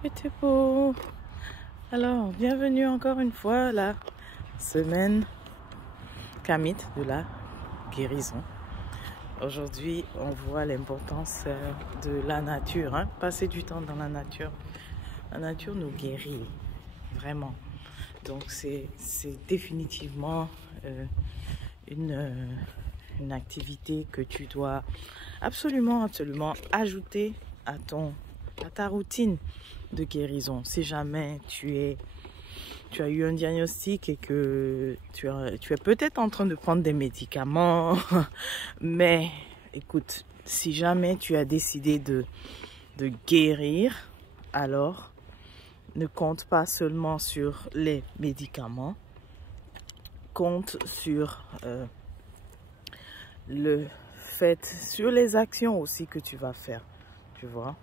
C'était beau. Alors, bienvenue encore une fois à la semaine Kamite de la guérison. Aujourd'hui, on voit l'importance de la nature, hein? Passer du temps dans la nature. La nature nous guérit, vraiment. Donc, c'est définitivement une activité que tu dois absolument ajouter à ta routine de guérison. Si jamais tu as eu un diagnostic et que tu es peut-être en train de prendre des médicaments, mais écoute, si jamais tu as décidé de guérir, alors ne compte pas seulement sur les médicaments, compte sur sur les actions aussi que tu vas faire, tu vois.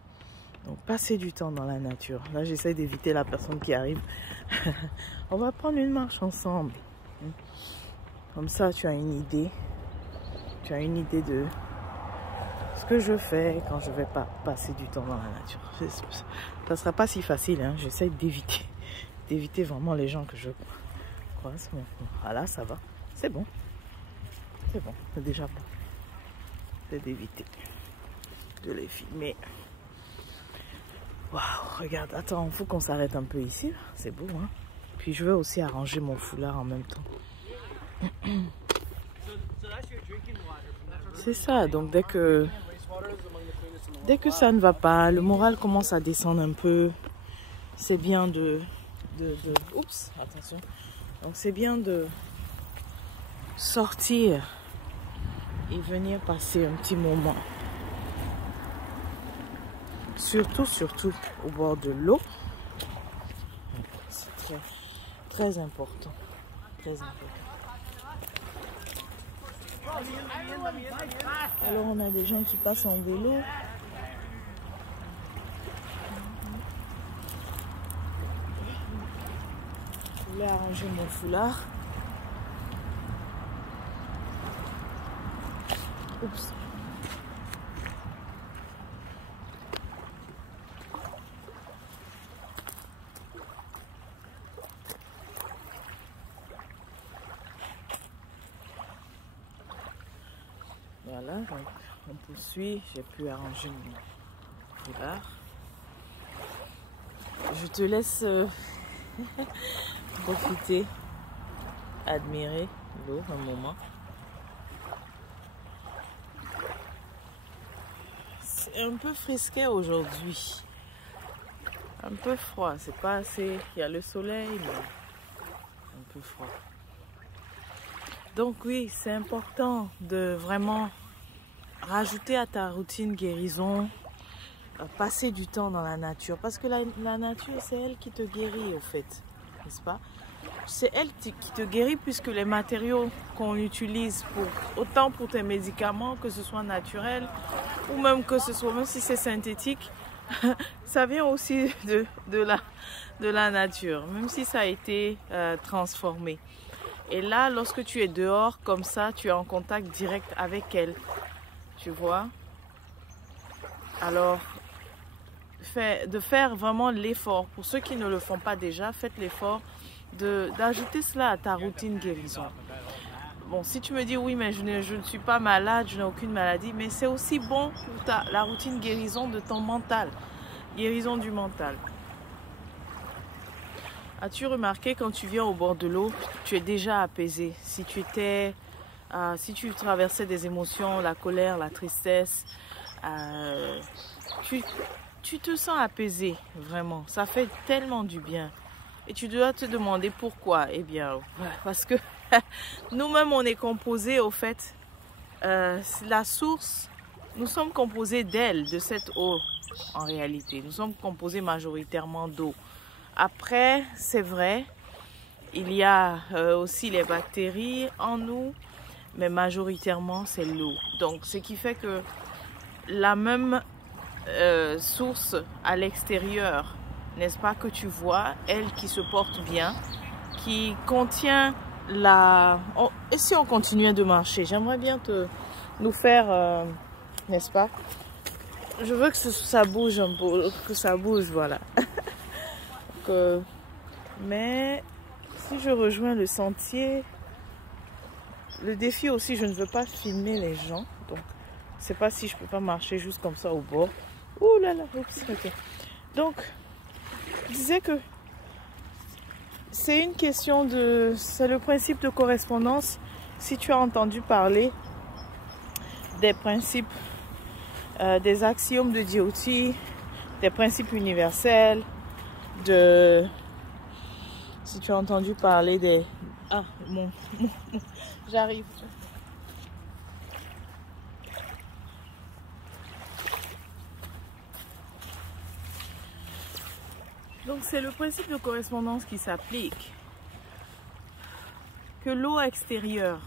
Donc, passer du temps dans la nature. Là, j'essaie d'éviter la personne qui arrive. On va prendre une marche ensemble. Comme ça, tu as une idée. Tu as une idée de ce que je fais quand je vais pas passer du temps dans la nature. Ça ne sera pas si facile, hein. J'essaie d'éviter vraiment les gens que je croise. Voilà, ça va. C'est bon. C'est bon. C'est déjà bon. C'est d'éviter de les filmer. Waouh, regarde, attends, il faut qu'on s'arrête un peu ici. C'est beau, hein. Puis je vais aussi arranger mon foulard en même temps. C'est ça, donc dès que ça ne va pas, le moral commence à descendre un peu, c'est bien oups, attention. Donc c'est bien de sortir et venir passer un petit moment. Surtout au bord de l'eau. C'est très important. Très important. Alors on a des gens qui passent en vélo. Je voulais arranger mon foulard. Oups. Voilà, donc on poursuit. J'ai pu arranger mon foulard. Je te laisse profiter, admirer l'eau un moment. C'est un peu frisquet aujourd'hui. Un peu froid, c'est pas assez. Il y a le soleil, mais un peu froid. Donc oui, c'est important de vraiment rajouter à ta routine guérison, passer du temps dans la nature. Parce que la nature, c'est elle qui te guérit, au fait, n'est-ce pas? C'est elle qui te guérit puisque les matériaux qu'on utilise, autant pour tes médicaments, que ce soit naturel, ou même si c'est synthétique, ça vient aussi de la nature, même si ça a été transformé. Et là, lorsque tu es dehors, comme ça, tu es en contact direct avec elle. Tu vois? Alors, de faire vraiment l'effort. Pour ceux qui ne le font pas déjà, faites l'effort d'ajouter cela à ta routine guérison. Bon, si tu me dis, oui, mais je ne suis pas malade, je n'ai aucune maladie, mais c'est aussi bon pour la routine guérison de ton mental. Guérison du mental. As-tu remarqué quand tu viens au bord de l'eau, tu es déjà apaisé? Si tu traversais des émotions, la colère, la tristesse, tu te sens apaisé, vraiment. Ça fait tellement du bien. Et tu dois te demander pourquoi. Eh bien, parce que nous-mêmes, on est composés, au fait, la source, nous sommes composés d'elle, de cette eau, en réalité. Nous sommes composés majoritairement d'eau. Après, c'est vrai, il y a aussi les bactéries en nous, mais majoritairement, c'est l'eau. Donc, ce qui fait que la même source à l'extérieur, n'est-ce pas, que tu vois, elle qui se porte bien, qui contient et si on continuait de marcher, j'aimerais bien nous faire, n'est-ce pas? Je veux que ça bouge un peu, que ça bouge, voilà. mais si je rejoins le sentier, le défi aussi, je ne veux pas filmer les gens. Donc, je ne sais pas si je peux pas marcher juste comme ça au bord. Ouh là là, oups, ok. Donc, je disais que c'est une question de... C'est le principe de correspondance. Si tu as entendu parler des principes, des axiomes de Djibouti, des principes universels, si tu as entendu parler des... Ah, j'arrive. Donc c'est le principe de correspondance qui s'applique. Que l'eau extérieure,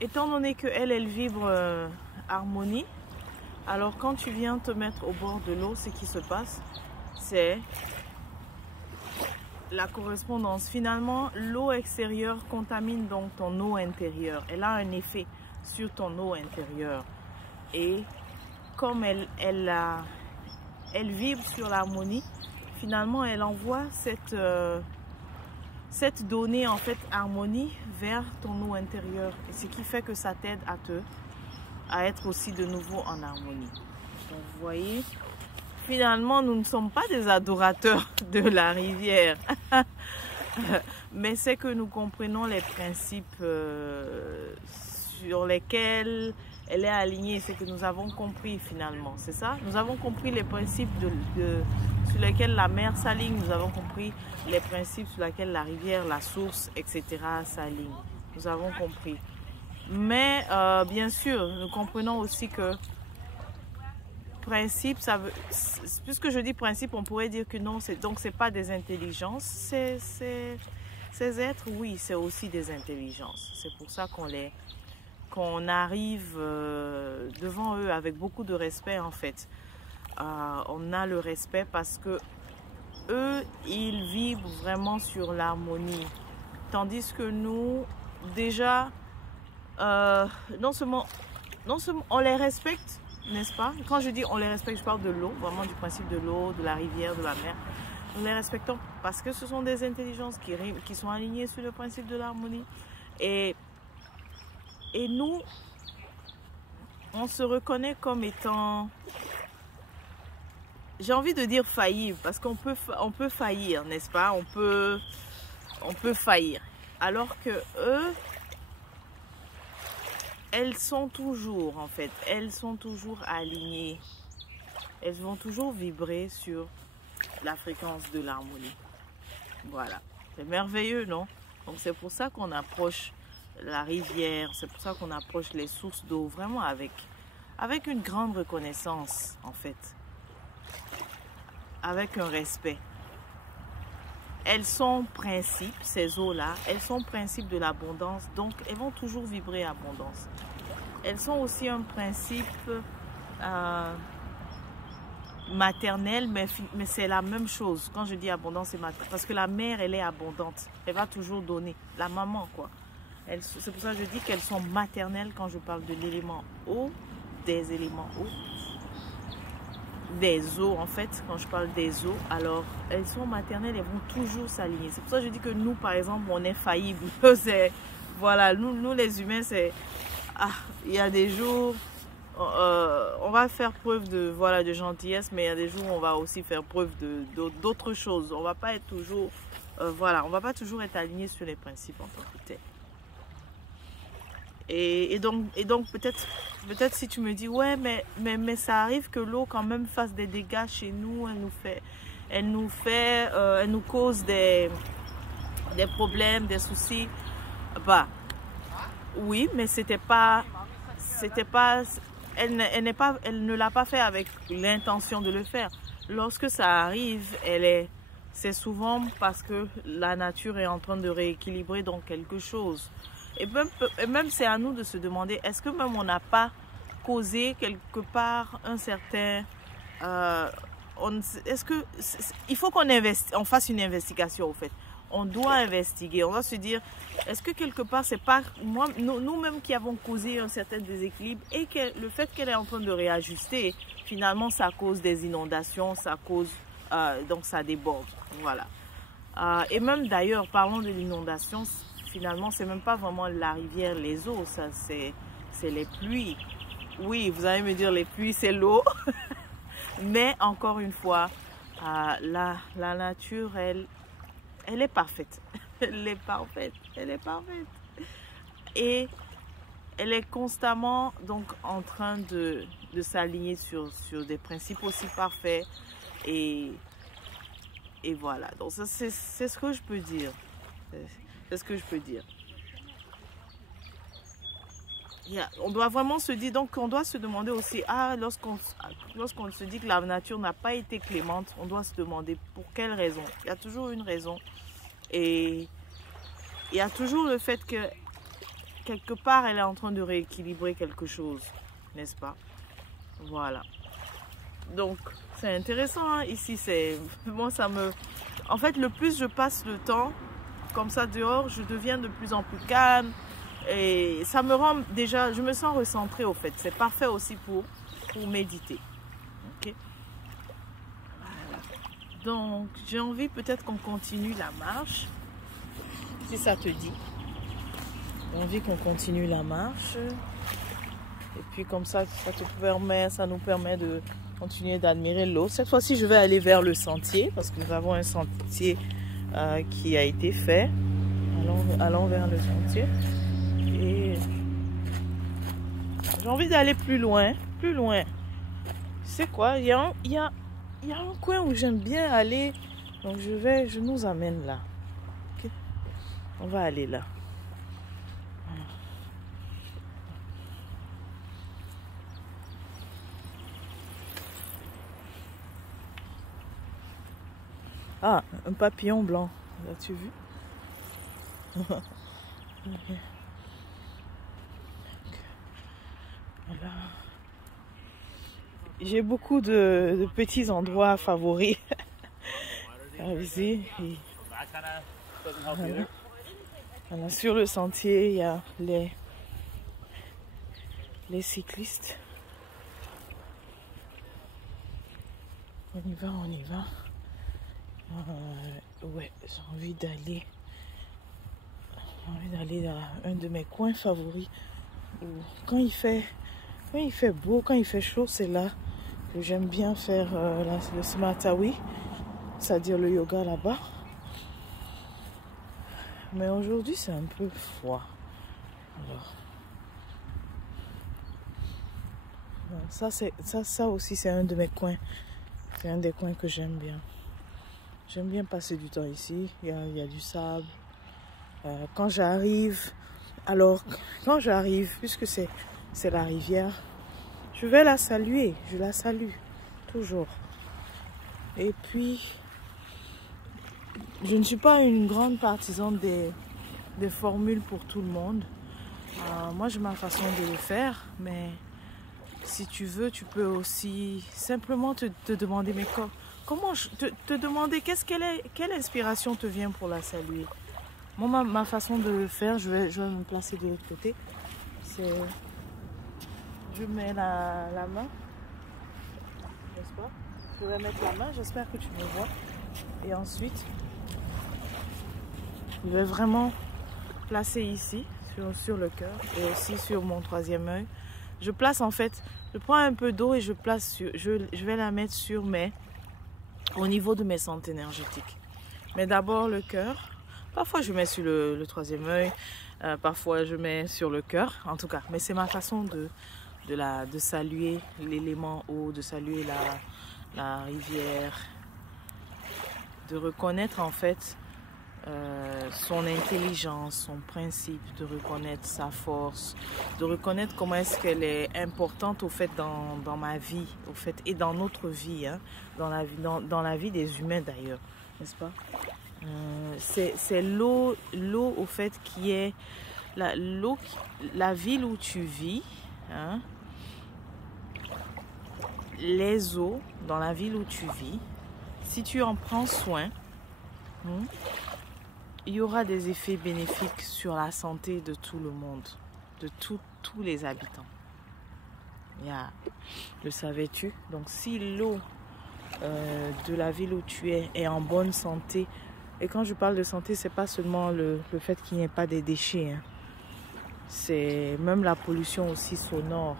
étant donné qu'elle vibre harmonie, alors quand tu viens te mettre au bord de l'eau, ce qui se passe, c'est la correspondance. Finalement, l'eau extérieure contamine donc ton eau intérieure. Elle a un effet sur ton eau intérieure. Et comme elle vibre sur l'harmonie, finalement, elle envoie cette donnée, en fait, harmonie vers ton eau intérieure. Et ce qui fait que ça t'aide à être aussi de nouveau en harmonie. Donc, vous voyez, finalement, nous ne sommes pas des adorateurs de la rivière. Mais c'est que nous comprenons les principes sur lesquels elle est alignée. C'est que nous avons compris finalement. C'est ça? Nous avons compris les principes sur lesquels la mer s'aligne. Nous avons compris les principes sur lesquels la rivière, la source, etc. s'alignent. Nous avons compris. Mais bien sûr, nous comprenons aussi que principe, puisque je dis principe, on pourrait dire que non, donc c'est pas des intelligences. Ces êtres, oui, c'est aussi des intelligences. C'est pour ça qu'on arrive devant eux avec beaucoup de respect en fait. On a le respect parce que eux, ils vibrent vraiment sur l'harmonie. Tandis que nous, déjà, non seulement on les respecte, n'est-ce pas? Quand je dis on les respecte, je parle de l'eau, vraiment du principe de l'eau, de la rivière, de la mer. Nous les respectons parce que ce sont des intelligences qui sont alignées sur le principe de l'harmonie. Et nous, on se reconnaît comme étant, j'ai envie de dire faillible, parce qu'on peut faillir, n'est-ce pas? On peut faillir. Alors que eux, elles sont toujours, en fait, elles sont toujours alignées. Elles vont toujours vibrer sur la fréquence de l'harmonie. Voilà. C'est merveilleux, non? Donc c'est pour ça qu'on approche la rivière, c'est pour ça qu'on approche les sources d'eau, vraiment avec une grande reconnaissance, en fait. Avec un respect. Elles sont principes, ces eaux-là, elles sont principes de l'abondance, donc elles vont toujours vibrer abondance. Elles sont aussi un principe maternel, mais c'est la même chose. Quand je dis abondance, c'est maternel, parce que la mère, elle est abondante, elle va toujours donner, la maman, quoi. C'est pour ça que je dis qu'elles sont maternelles quand je parle de l'élément eau, des éléments eau. Des eaux en fait, quand je parle des eaux, alors elles sont maternelles, elles vont toujours s'aligner. C'est pour ça que je dis que nous par exemple on est faillibles. Voilà, nous les humains c'est, il y a des jours on va faire preuve de gentillesse, mais il y a des jours où on va aussi faire preuve d'autres choses. On va pas être toujours on va pas toujours être aligné sur les principes en tant que tel. Et donc peut-être si tu me dis ouais mais ça arrive que l'eau quand même fasse des dégâts chez nous, elle nous cause des problèmes, des soucis. Bah oui, mais elle ne l'a pas fait avec l'intention de le faire. Lorsque ça arrive, c'est souvent parce que la nature est en train de rééquilibrer donc quelque chose. Et même c'est à nous de se demander, est-ce que même on n'a pas causé quelque part un certain... il faut qu'on fasse une investigation au fait. On doit investiguer, on doit se dire, est-ce que quelque part c'est pas nous-mêmes qui avons causé un certain déséquilibre et que le fait qu'elle est en train de réajuster, finalement ça cause des inondations, ça cause donc ça déborde. Voilà. Et même d'ailleurs, parlons de l'inondation, finalement, c'est même pas vraiment la rivière, les eaux, ça c'est les pluies. Oui, vous allez me dire les pluies, c'est l'eau. Mais encore une fois, la nature, elle est parfaite. Elle est parfaite. Elle est parfaite. Et elle est constamment donc en train de s'aligner sur des principes aussi parfaits. Et voilà. Donc c'est ce que je peux dire. C'est ce que je peux dire. On doit vraiment se dire, donc on doit se demander aussi, lorsqu'on se dit que la nature n'a pas été clémente, on doit se demander pour quelle raison. Il y a toujours une raison. Et il y a toujours le fait que quelque part elle est en train de rééquilibrer quelque chose, n'est-ce pas? Voilà. Donc c'est intéressant, hein? Ici, moi ça me... En fait, le plus je passe le temps comme ça dehors, je deviens de plus en plus calme. Et ça me rend déjà, je me sens recentrée au fait. C'est parfait aussi pour méditer. Okay? Voilà. Donc, j'ai envie peut-être qu'on continue la marche. Si ça te dit. J'ai envie qu'on continue la marche. Et puis comme ça nous permet de continuer d'admirer l'eau. Cette fois-ci, je vais aller vers le sentier. Parce que nous avons un sentier qui a été fait. Allons vers le sentier. Et j'ai envie d'aller plus loin, plus loin. C'est quoi? Il y a un coin où j'aime bien aller. Donc je nous amène là. Okay? On va aller là. Ah, un papillon blanc. L'as-tu vu? Okay. Voilà. J'ai beaucoup de petits endroits favoris. Ici. Voilà. Voilà. Sur le sentier, il y a les cyclistes. On y va, on y va. Ouais, j'ai envie d'aller dans un de mes coins favoris. Quand il fait beau, quand il fait chaud, c'est là que j'aime bien faire le Smatawi, c'est-à-dire le yoga là-bas. Mais aujourd'hui, c'est un peu froid. Alors, ça aussi, c'est un de mes coins. C'est un des coins que j'aime bien. J'aime bien passer du temps ici. Il y a du sable. Quand j'arrive, puisque c'est la rivière, je vais la saluer. Je la salue toujours. Et puis, je ne suis pas une grande partisane des formules pour tout le monde. Moi, j'ai ma façon de le faire, mais si tu veux, tu peux aussi simplement te demander, mais comment te demander quelle inspiration te vient pour la saluer. Moi, ma façon de le faire, je vais me placer de l'autre côté. Je mets la main, n'est-ce pas? Je vais mettre la main, j'espère que tu me vois. Et ensuite, je vais vraiment placer ici, sur le cœur, et aussi sur mon troisième œil. Je place en fait, je prends un peu d'eau et je vais la mettre au niveau de mes centres énergétiques. Mais d'abord le cœur. Parfois je mets sur le troisième œil, parfois je mets sur le cœur, en tout cas. Mais c'est ma façon de saluer l'élément eau, de saluer la rivière, de reconnaître en fait son intelligence, son principe, de reconnaître sa force, de reconnaître comment est-ce qu'elle est importante au fait dans ma vie, au fait, et dans notre vie, hein, dans la vie des humains d'ailleurs, n'est-ce pas? C'est l'eau au fait qui est la ville où tu vis, hein, les eaux dans la ville où tu vis, si tu en prends soin, il y aura des effets bénéfiques sur la santé de tout le monde, de tous les habitants. Le savais-tu? Donc si l'eau de la ville où tu es est en bonne santé. Et quand je parle de santé, c'est pas seulement le fait qu'il n'y ait pas des déchets, hein. C'est même la pollution aussi sonore,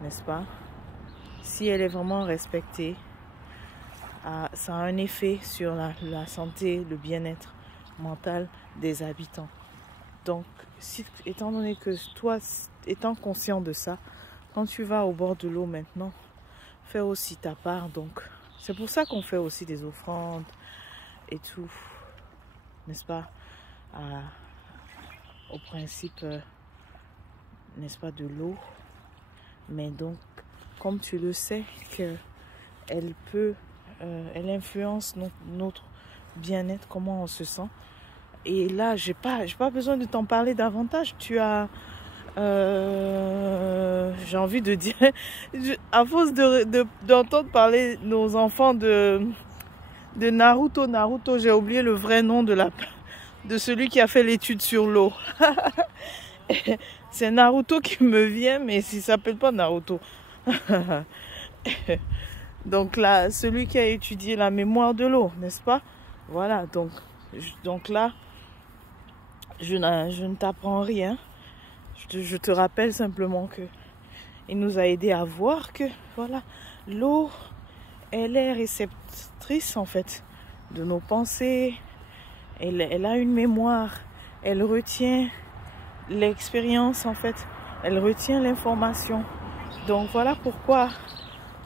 n'est-ce pas? Si elle est vraiment respectée, ça a un effet sur la santé, le bien-être mental des habitants. Donc, étant donné que toi, étant conscient de ça, quand tu vas au bord de l'eau maintenant, fais aussi ta part. Donc, c'est pour ça qu'on fait aussi des offrandes et tout, n'est-ce pas? Au principe, n'est-ce pas, de l'eau. Mais donc, comme tu le sais, elle influence notre bien-être, comment on se sent. Et là, j'ai pas besoin de t'en parler davantage. Tu as, j'ai envie de dire, à force d'entendre parler nos enfants de Naruto, j'ai oublié le vrai nom de celui qui a fait l'étude sur l'eau. C'est Naruto qui me vient, mais il s'appelle pas Naruto. Donc là, celui qui a étudié la mémoire de l'eau, n'est-ce pas? Voilà, donc là, je ne t'apprends rien. Je te rappelle simplement que il nous a aidé à voir que voilà, l'eau, elle est réceptrice en fait de nos pensées. Elle a une mémoire. Elle retient l'expérience en fait. Elle retient l'information. Donc voilà pourquoi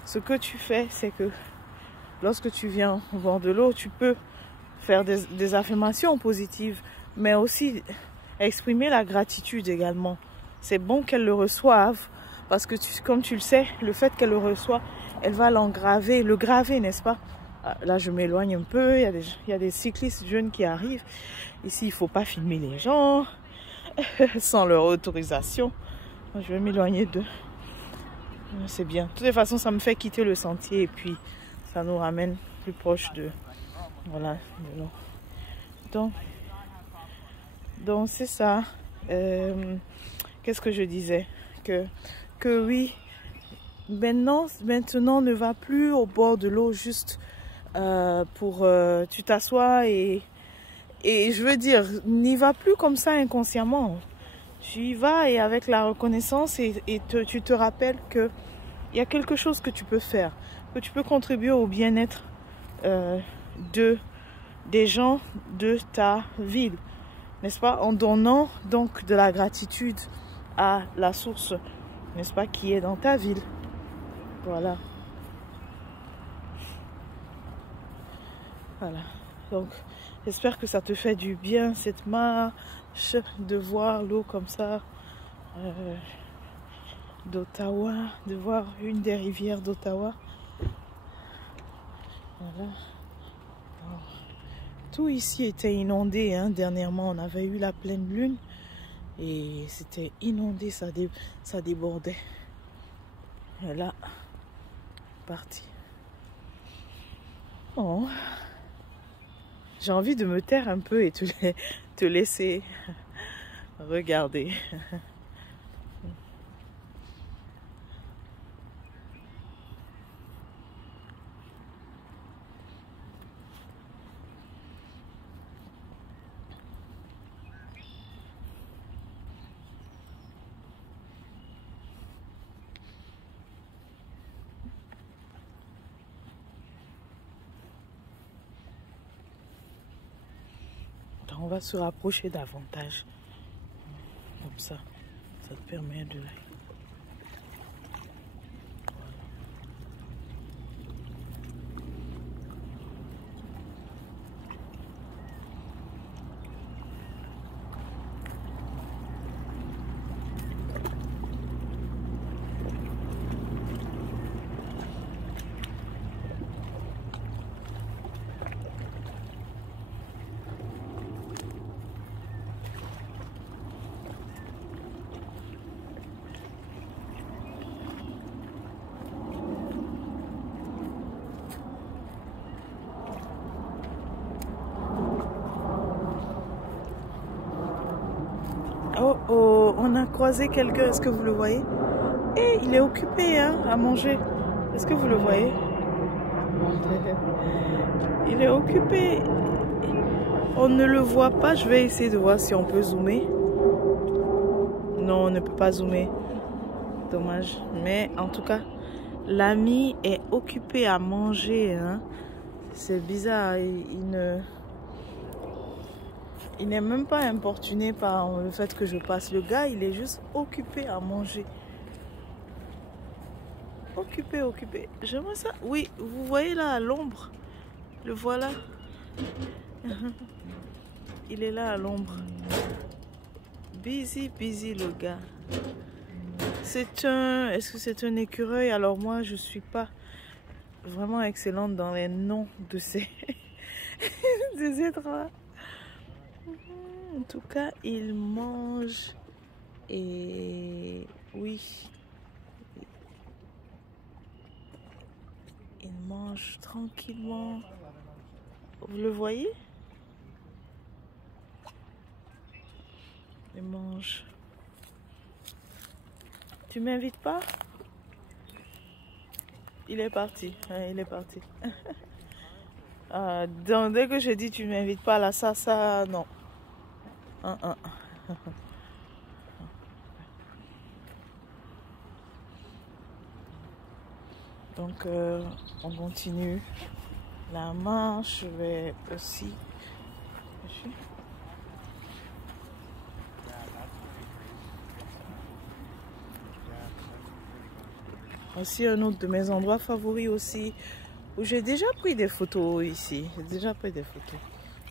ce que tu fais, c'est que lorsque tu viens au bord de l'eau, tu peux faire des affirmations positives, mais aussi exprimer la gratitude également. C'est bon qu'elle le reçoive, parce que comme tu le sais, le fait qu'elle le reçoive, elle va le graver, n'est-ce pas? Là, je m'éloigne un peu, il y a des cyclistes jeunes qui arrivent. Ici, il ne faut pas filmer les gens sans leur autorisation. Je vais m'éloigner d'eux. C'est bien. De toutes les façons, ça me fait quitter le sentier et puis ça nous ramène plus proche de... Voilà. Donc c'est ça. Qu'est-ce que je disais? Que oui, maintenant, ne va plus au bord de l'eau juste pour... tu t'assois et je veux dire, n'y va plus comme ça inconsciemment. Tu y vas et avec la reconnaissance tu te rappelles qu'il y a quelque chose que tu peux faire, que tu peux contribuer au bien-être des gens de ta ville, n'est-ce pas? En donnant donc de la gratitude à la source, n'est-ce pas, qui est dans ta ville. Voilà. Voilà. Donc, j'espère que ça te fait du bien, cette marche, de voir l'eau comme ça, d'Ottawa, de voir une des rivières d'Ottawa. Voilà. Alors, tout ici était inondé, hein. Dernièrement, on avait eu la pleine lune et c'était inondé, ça débordait. Et là, parti. Bon. J'ai envie de me taire un peu et te laisser regarder. On va se rapprocher davantage. Comme ça te permet de... Oh, on a croisé quelqu'un, est-ce que vous le voyez? Et il est occupé hein, à manger. Est-ce que vous le voyez? Il est occupé. On ne le voit pas. Je vais essayer de voir si on peut zoomer. Non, on ne peut pas zoomer. Dommage. Mais en tout cas, l'ami est occupé à manger. Hein. C'est bizarre. Il n'est même pas importuné par le fait que je passe. Le gars, il est juste occupé à manger. Occupé, occupé. J'aimerais ça. Oui, vous voyez là à l'ombre. Le voilà. Il est là à l'ombre. Busy, busy le gars. Est-ce que c'est un écureuil? Alors moi, je suis pas vraiment excellente dans les noms de ces des êtres. En tout cas, il mange et oui. Il mange tranquillement. Vous le voyez? Il mange. Tu m'invites pas? Il est parti. Ouais, il est parti. Donc, dès que je dis tu m'invites pas là, ça, non. Donc, on continue la marche. Je vais aussi. Aussi un autre de mes endroits favoris aussi, où j'ai déjà pris des photos ici. J'ai déjà pris des photos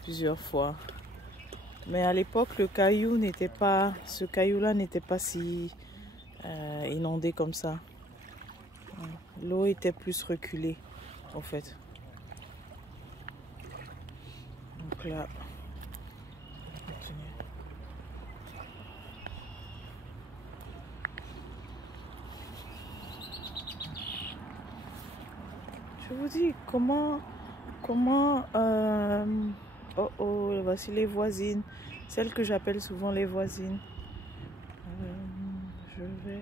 plusieurs fois. Mais à l'époque, ce caillou-là n'était pas si inondé comme ça. L'eau était plus reculée, en fait. Donc là, on continue. Je vous dis comment voici les voisines, celles que j'appelle souvent les voisines. Je vais.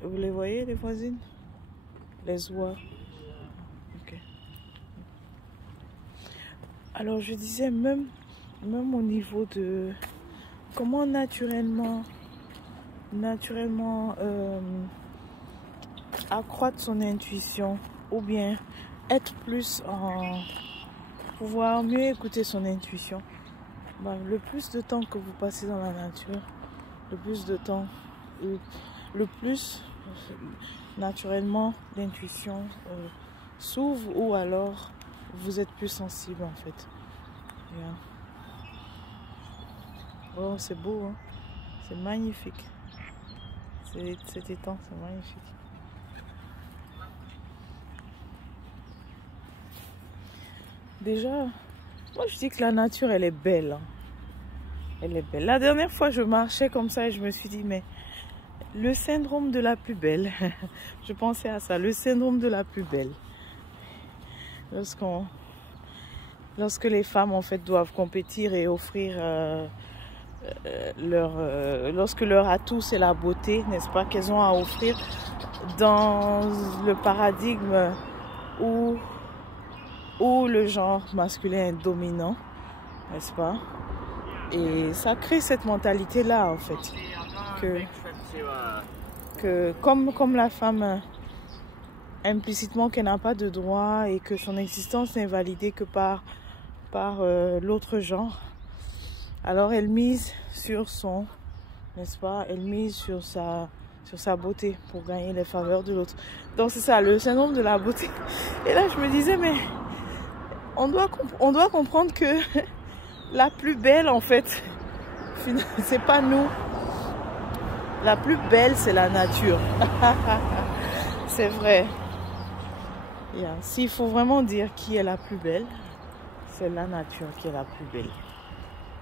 Vous les voyez, les voisines? Les oies. Ok. Alors je disais même au niveau de comment naturellement accroître son intuition ou bien être plus en pouvoir mieux écouter son intuition. Le plus de temps que vous passez dans la nature, le plus de temps, le plus naturellement l'intuition s'ouvre ou alors vous êtes plus sensible en fait. Yeah. Oh, c'est beau, hein? C'est magnifique. Cet étang, c'est magnifique. Déjà, moi je dis que la nature elle est belle. Hein. Elle est belle. La dernière fois je marchais comme ça et je me suis dit mais le syndrome de la plus belle. Je pensais à ça, le syndrome de la plus belle. Lorsque les femmes en fait doivent compétir et offrir lorsque leur atout c'est la beauté, n'est-ce pas, qu'elles ont à offrir dans le paradigme où le genre masculin est dominant, n'est-ce pas? Et ça crée cette mentalité-là, en fait, que comme la femme, implicitement, qu'elle n'a pas de droit et que son existence n'est validée que par l'autre genre, alors elle mise sur son, n'est-ce pas? Elle mise sur sa beauté pour gagner les faveurs de l'autre. Donc c'est ça, le syndrome de la beauté. Et là, je me disais, mais on doit comprendre que la plus belle, en fait, c'est pas nous. La plus belle, c'est la nature. C'est vrai. Yeah. S'il faut vraiment dire qui est la plus belle, c'est la nature qui est la plus belle.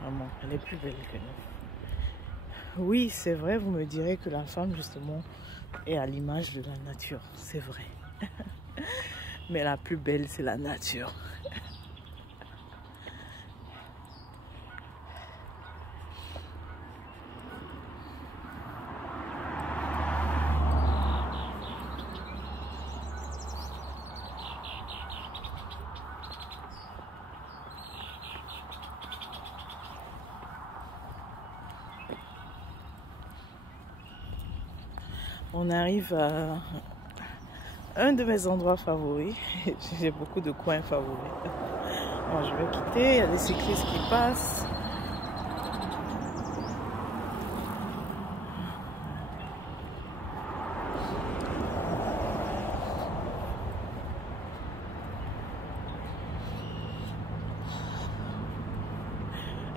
Vraiment, elle est plus belle que nous. Oui, c'est vrai, vous me direz que la femme, justement, est à l'image de la nature. C'est vrai. Mais la plus belle, c'est la nature. On arrive à un de mes endroits favoris. J'ai beaucoup de coins favoris. Bon, je vais quitter, il y a des cyclistes qui passent.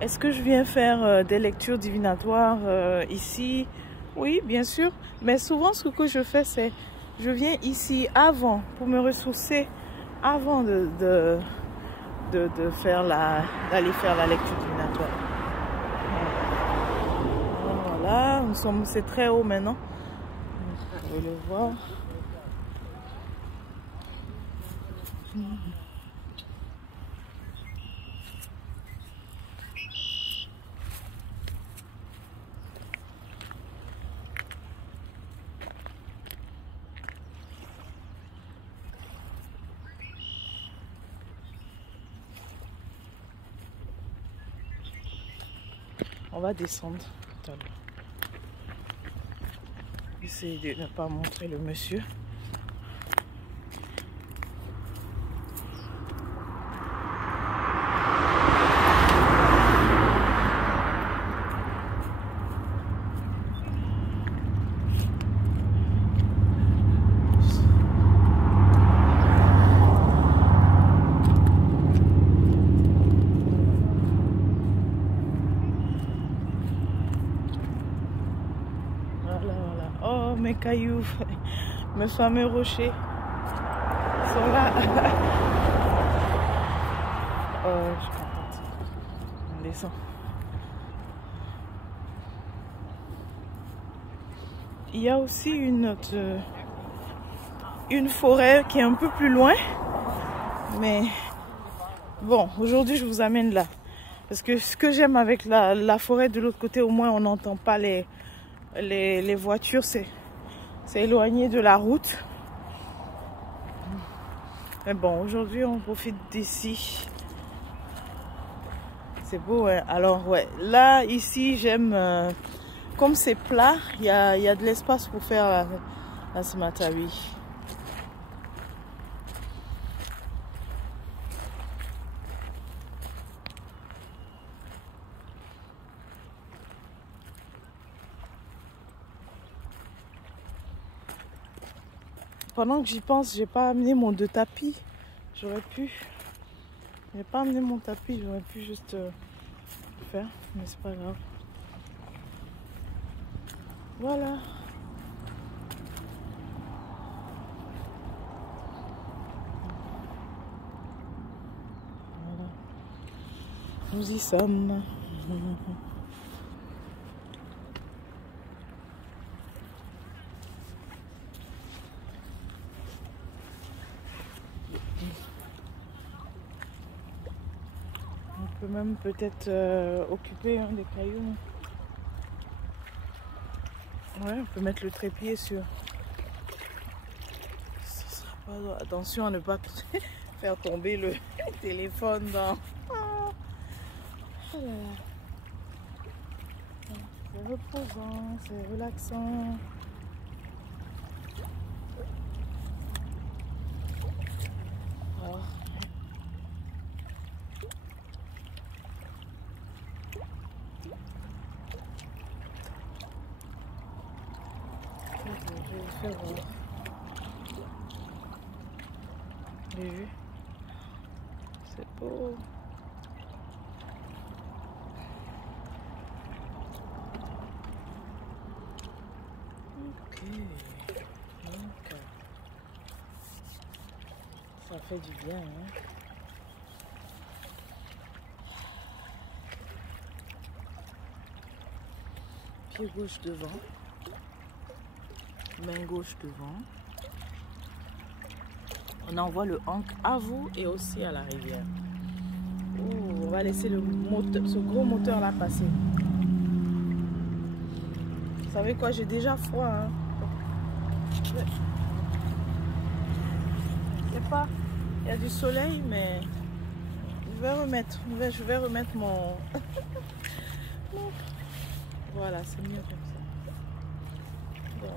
Est-ce que je viens faire des lectures divinatoires ici? Oui, bien sûr. Mais souvent, ce que je fais, c'est je viens ici avant pour me ressourcer, avant d'aller faire la lecture divinatoire. Voilà, c'est très haut maintenant. Vous pouvez le voir. On va descendre. Essayez de ne pas montrer le monsieur. Oh, mes cailloux, mes fameux rochers sont là. Oh, je suis contente. On descend. Il y a aussi une forêt qui est un peu plus loin. Mais bon, aujourd'hui je vous amène là. Parce que ce que j'aime avec la forêt de l'autre côté, au moins on n'entend pas les voitures, c'est éloigné de la route. Mais bon, aujourd'hui on profite d'ici. C'est beau, hein? Alors ouais, là ici j'aime, comme c'est plat, il y a de l'espace pour faire la Sematawi. Pendant que j'y pense, j'ai pas amené mon 2 tapis. J'aurais pu. J'ai pas amené mon tapis, j'aurais pu juste faire, mais c'est pas grave. Voilà. Voilà. Nous y sommes. On peut même peut-être occuper un des cailloux. Ouais, on peut mettre le trépied sur. Ce sera pas... Attention à ne pas faire tomber le téléphone dans. C'est reposant, c'est relaxant. Alors. Je vais vous faire voir. Vous avez vu? C'est beau. Ok. Donc, ça fait du bien, hein? Pied gauche devant. Main gauche devant. On envoie le ancre à vous et aussi à la rivière. Ouh, on va laisser le moteur, ce gros moteur là passer. Vous savez quoi, j'ai déjà froid. Hein? Je sais pas, il y a du soleil, mais je vais remettre mon... Voilà, c'est mieux comme ça. Bon.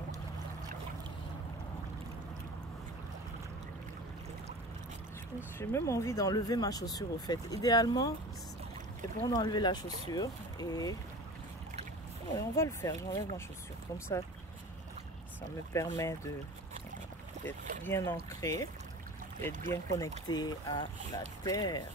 J'ai même envie d'enlever ma chaussure au fait. Idéalement, c'est bon d'enlever la chaussure et ouais, on va le faire. J'enlève ma chaussure. Comme ça me permet d'être bien ancré, d'être bien connecté à la terre.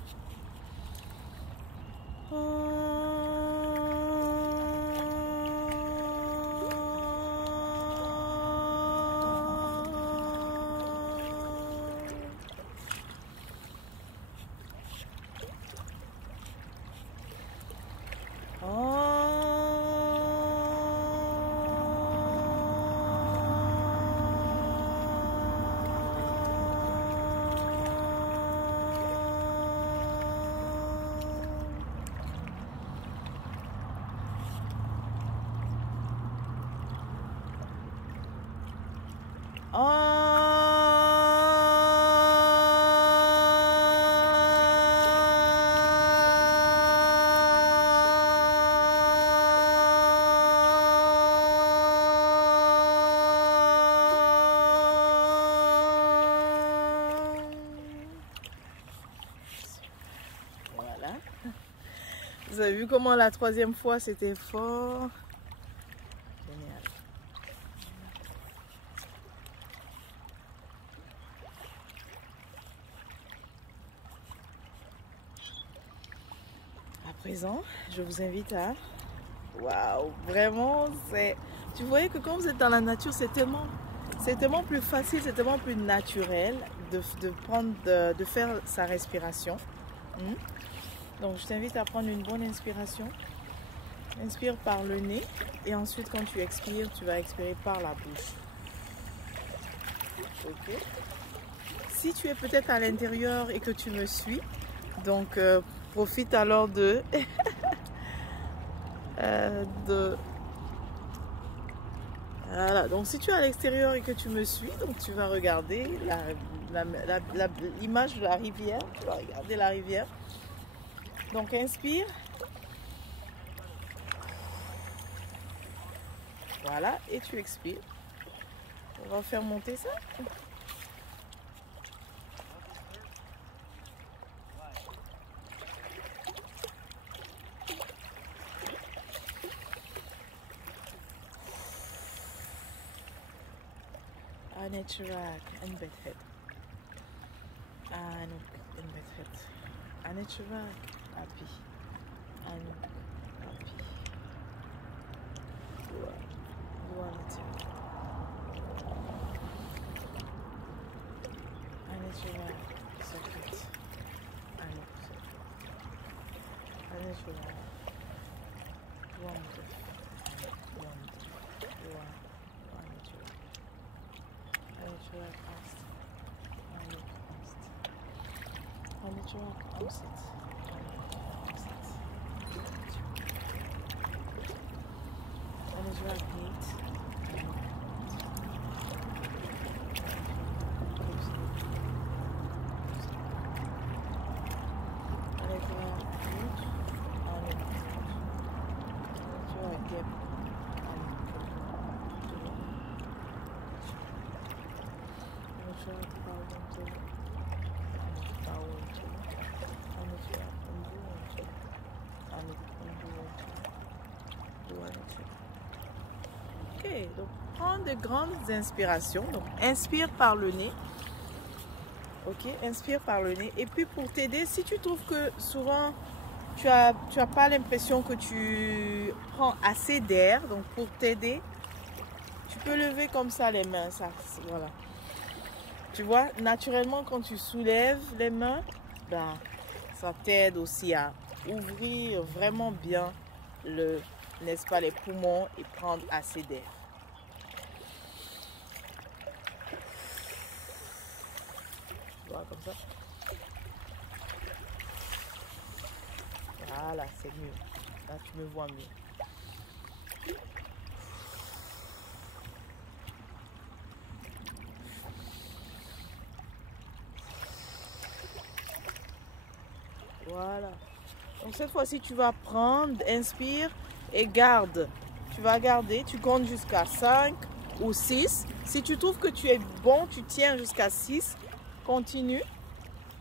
Voilà. Vous avez vu comment la troisième fois c'était fort. Génial. À présent, je vous invite à... Waouh, vraiment, c'est... Tu voyais que quand vous êtes dans la nature, c'est tellement plus facile, c'est tellement plus naturel de faire sa respiration. Donc, je t'invite à prendre une bonne inspiration. Inspire par le nez et ensuite, quand tu expires, tu vas expirer par la bouche. Ok. Si tu es peut-être à l'intérieur et que tu me suis, donc profite alors de voilà. Donc si tu es à l'extérieur et que tu me suis, donc tu vas regarder l'image de la rivière. Tu vas regarder la rivière. Donc inspire. Voilà, et tu expires. On va faire monter ça. Anetrak en bedhead. Anuk en bedhead. Anetrak happy. Anuk happy. Duality. Anetrak secret. Anuk secret. Anetrak wonderful. Ok, donc prends de grandes inspirations. Donc inspire par le nez. Ok, inspire par le nez. Et puis pour t'aider, si tu trouves que souvent tu as pas l'impression que tu prends assez d'air, donc pour t'aider, tu peux lever comme ça les mains. Ça, voilà. Tu vois, naturellement quand tu soulèves les mains, ben, ça t'aide aussi à ouvrir vraiment bien n'est-ce pas, les poumons et prendre assez d'air. Voilà, comme ça. Voilà, c'est mieux. Là, tu me vois mieux. Voilà. Donc cette fois-ci, tu vas prendre, inspire et garde. Tu vas garder, tu comptes jusqu'à 5 ou 6. Si tu trouves que tu es bon, tu tiens jusqu'à 6. Continue.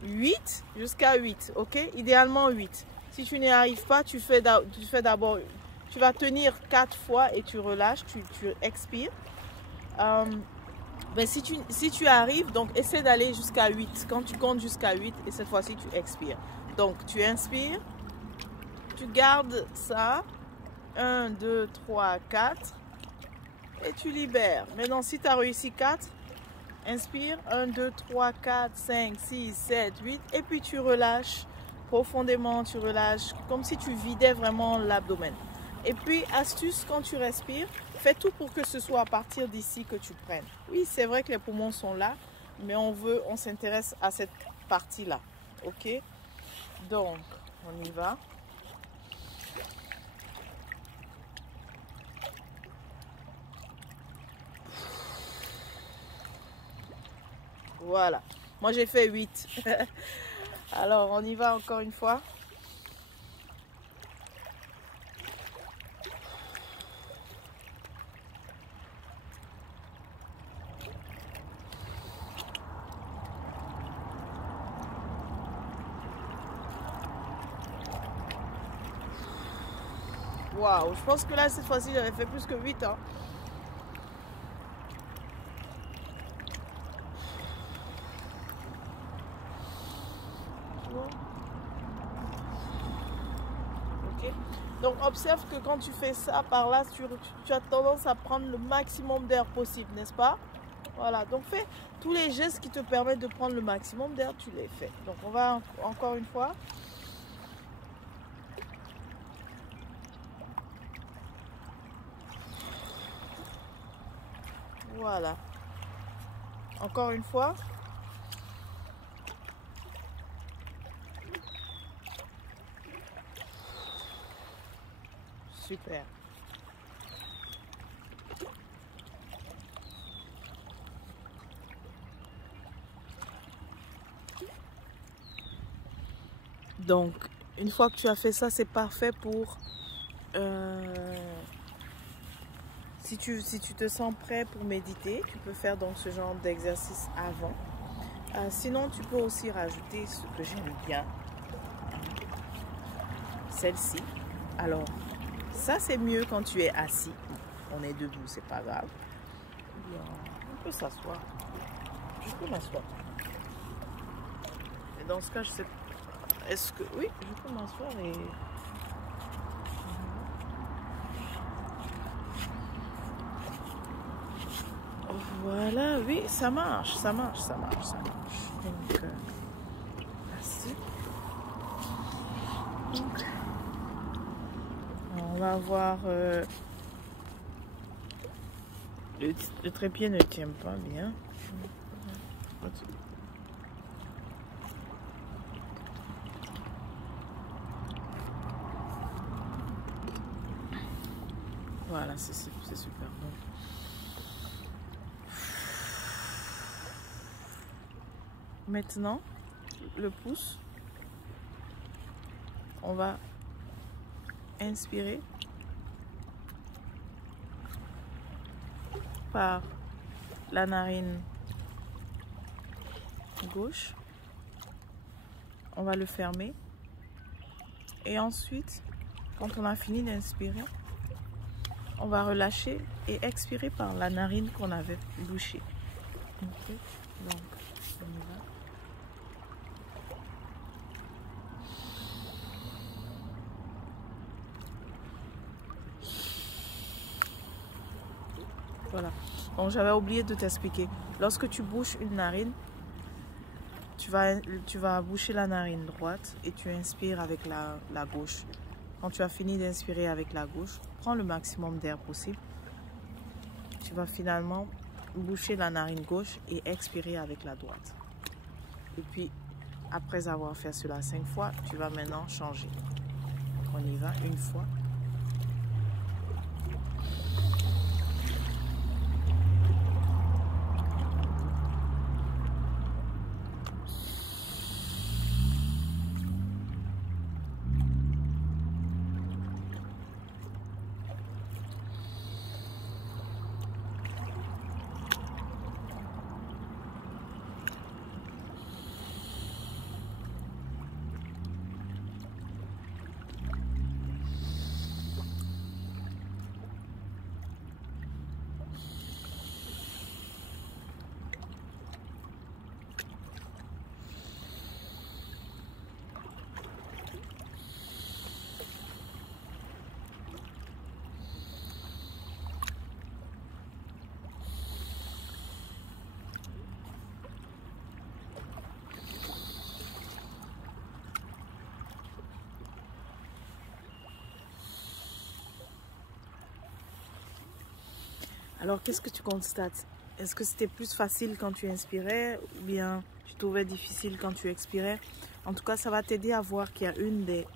8 jusqu'à 8, ok? Idéalement 8. Si tu n'y arrives pas, tu fais d'abord, tu vas tenir 4 fois et tu relâches, tu expires. Mais si tu arrives, donc essaie d'aller jusqu'à 8. Quand tu comptes jusqu'à 8, et cette fois-ci, tu expires. Donc, tu inspires, tu gardes ça. 1, 2, 3, 4. Et tu libères. Maintenant, si tu as réussi 4, inspire. 1, 2, 3, 4, 5, 6, 7, 8. Et puis, tu relâches profondément. Tu relâches comme si tu vidais vraiment l'abdomen. Et puis, astuce, quand tu respires, fais tout pour que ce soit à partir d'ici que tu prennes. Oui, c'est vrai que les poumons sont là, mais on s'intéresse à cette partie-là. Ok? Donc, on y va. Voilà. Moi, j'ai fait 8. Alors, on y va encore une fois. Waouh, je pense que là, cette fois-ci, j'avais fait plus que 8. Hein. Ok. Donc, observe que quand tu fais ça par là, tu as tendance à prendre le maximum d'air possible, n'est-ce pas? Voilà, donc fais tous les gestes qui te permettent de prendre le maximum d'air, tu les fais. Donc, on va encore une fois. Voilà. Encore une fois. Super. Donc, une fois que tu as fait ça, c'est parfait pour... si tu te sens prêt pour méditer, tu peux faire donc ce genre d'exercice avant. Sinon, tu peux aussi rajouter ce que j'aime bien. Celle-ci. Alors, ça c'est mieux quand tu es assis. On est debout, c'est pas grave. On peut s'asseoir. Je peux m'asseoir. Et dans ce cas, je sais pas. Est-ce que... Oui, je peux m'asseoir et... Voilà, oui, ça marche, ça marche, ça marche, ça marche. Donc, ainsi. Donc, on va voir... le trépied ne tient pas bien. Voilà, c'est super. Donc, maintenant, le pouce, on va inspirer par la narine gauche. On va le fermer. Et ensuite, quand on a fini d'inspirer, on va relâcher et expirer par la narine qu'on avait bouchée. Okay. Donc, on y va. Voilà. Donc, j'avais oublié de t'expliquer. Lorsque tu bouches une narine, tu vas boucher la narine droite et tu inspires avec la gauche. Quand tu as fini d'inspirer avec la gauche, prends le maximum d'air possible. Tu vas finalement boucher la narine gauche et expirer avec la droite. Et puis, après avoir fait cela 5 fois, tu vas maintenant changer. On y va une fois. Alors, qu'est-ce que tu constates? Est-ce que c'était plus facile quand tu inspirais ou bien tu trouvais difficile quand tu expirais? En tout cas, ça va t'aider à voir qu'il y a une des...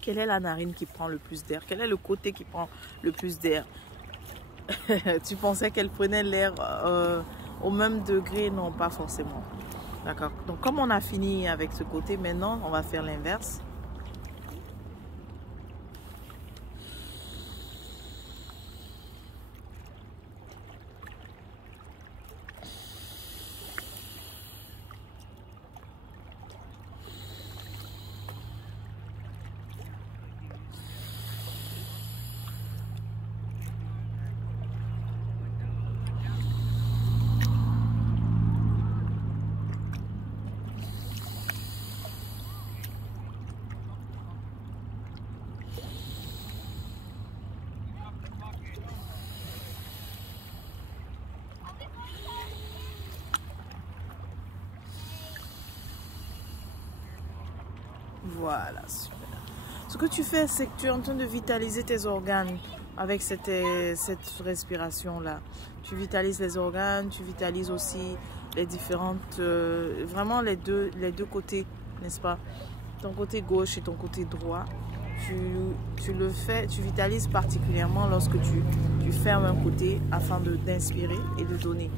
Quelle est la narine qui prend le plus d'air? Quel est le côté qui prend le plus d'air? Tu pensais qu'elle prenait l'air au même degré? Non, pas forcément. D'accord. Donc, comme on a fini avec ce côté, maintenant, on va faire l'inverse. Voilà, super. Ce que tu fais, c'est que tu es en train de vitaliser tes organes avec cette respiration-là. Tu vitalises les organes, tu vitalises aussi les différentes... vraiment les deux côtés, n'est-ce pas? Ton côté gauche et ton côté droit. Tu le fais, tu vitalises particulièrement lorsque tu fermes un côté afin d'inspirer et de donner.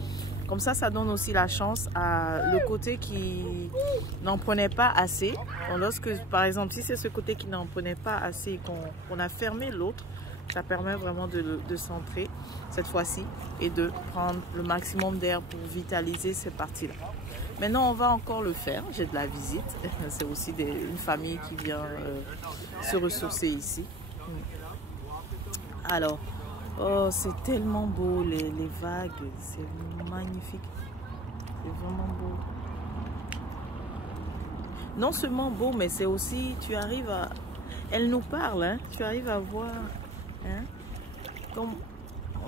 Comme ça donne aussi la chance à le côté qui n'en prenait pas assez. Donc lorsque, par exemple, si c'est ce côté qui n'en prenait pas assez et qu'on a fermé l'autre, ça permet vraiment de centrer cette fois-ci et de prendre le maximum d'air pour vitaliser ces parties-là. Maintenant, on va encore le faire. J'ai de la visite. C'est aussi une famille qui vient se ressourcer ici. Alors, oh, c'est tellement beau, les vagues. C'est magnifique. C'est vraiment beau. Non seulement beau, mais c'est aussi, tu arrives à... Elle nous parle, hein? Tu arrives à voir... Hein? Comme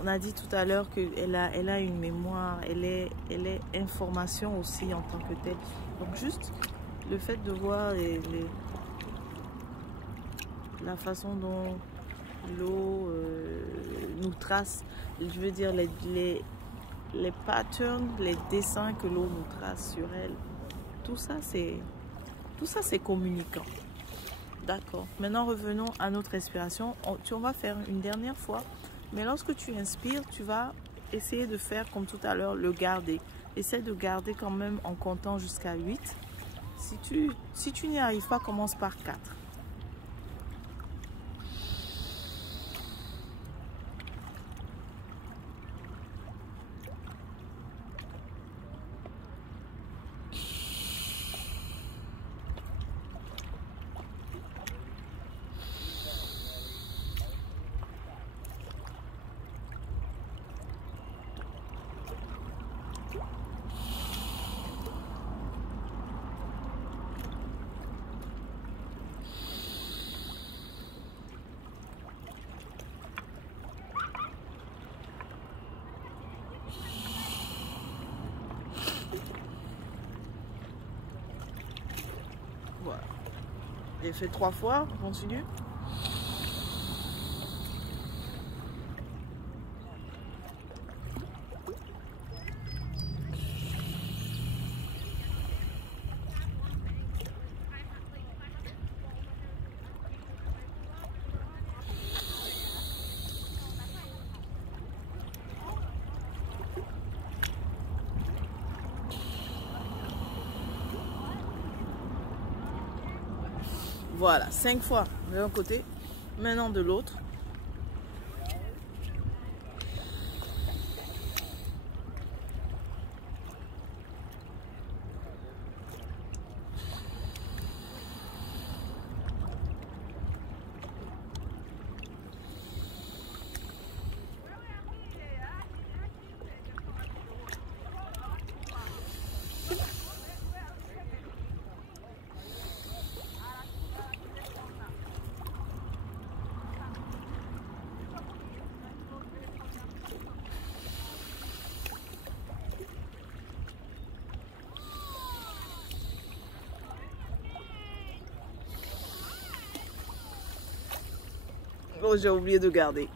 on a dit tout à l'heure qu'elle a une mémoire, elle est information aussi en tant que telle. Donc juste le fait de voir la façon dont l'eau nous trace, je veux dire les patterns, les dessins que l'eau nous trace sur elle, tout ça c'est communicant. D'accord. Maintenant revenons à notre respiration. On va faire une dernière fois. Mais lorsque tu inspires, tu vas essayer de faire comme tout à l'heure, le garder. Essaie de garder quand même en comptant jusqu'à 8. Si tu n'y arrives pas, commence par 4. Voilà. J'ai fait 3 fois, on continue. Voilà, 5 fois de l'un côté, maintenant de l'autre. Oh, j'ai oublié de garder.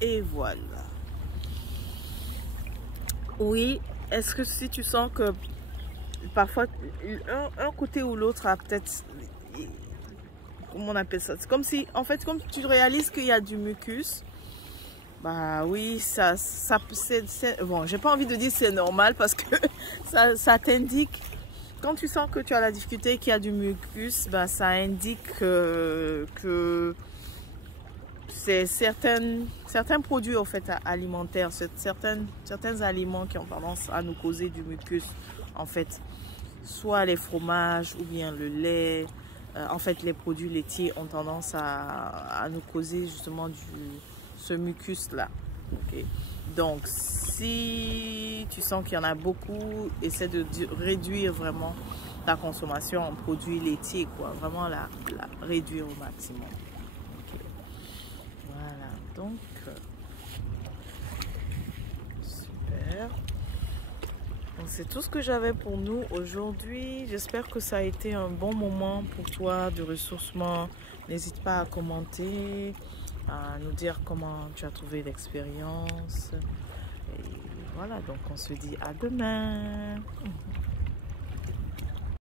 Et voilà. Oui, est-ce que si tu sens que parfois un côté ou l'autre a peut-être, comment on appelle ça, c'est comme si, en fait, comme tu réalises qu'il y a du mucus, bah oui, bon, j'ai pas envie de dire c'est normal parce que ça t'indique, quand tu sens que tu as la difficulté, qu'il y a du mucus, bah ça indique que c'est certains produits en fait alimentaires, certains aliments qui ont tendance à nous causer du mucus en fait, soit les fromages ou bien le lait, en fait les produits laitiers ont tendance à nous causer justement ce mucus là. Okay. Donc si tu sens qu'il y en a beaucoup, essaie de réduire vraiment ta consommation en produits laitiers, quoi, vraiment la réduire au maximum. Voilà, donc super. Donc c'est tout ce que j'avais pour nous aujourd'hui. J'espère que ça a été un bon moment pour toi de ressourcement. N'hésite pas à commenter, à nous dire comment tu as trouvé l'expérience. Et voilà, donc on se dit à demain.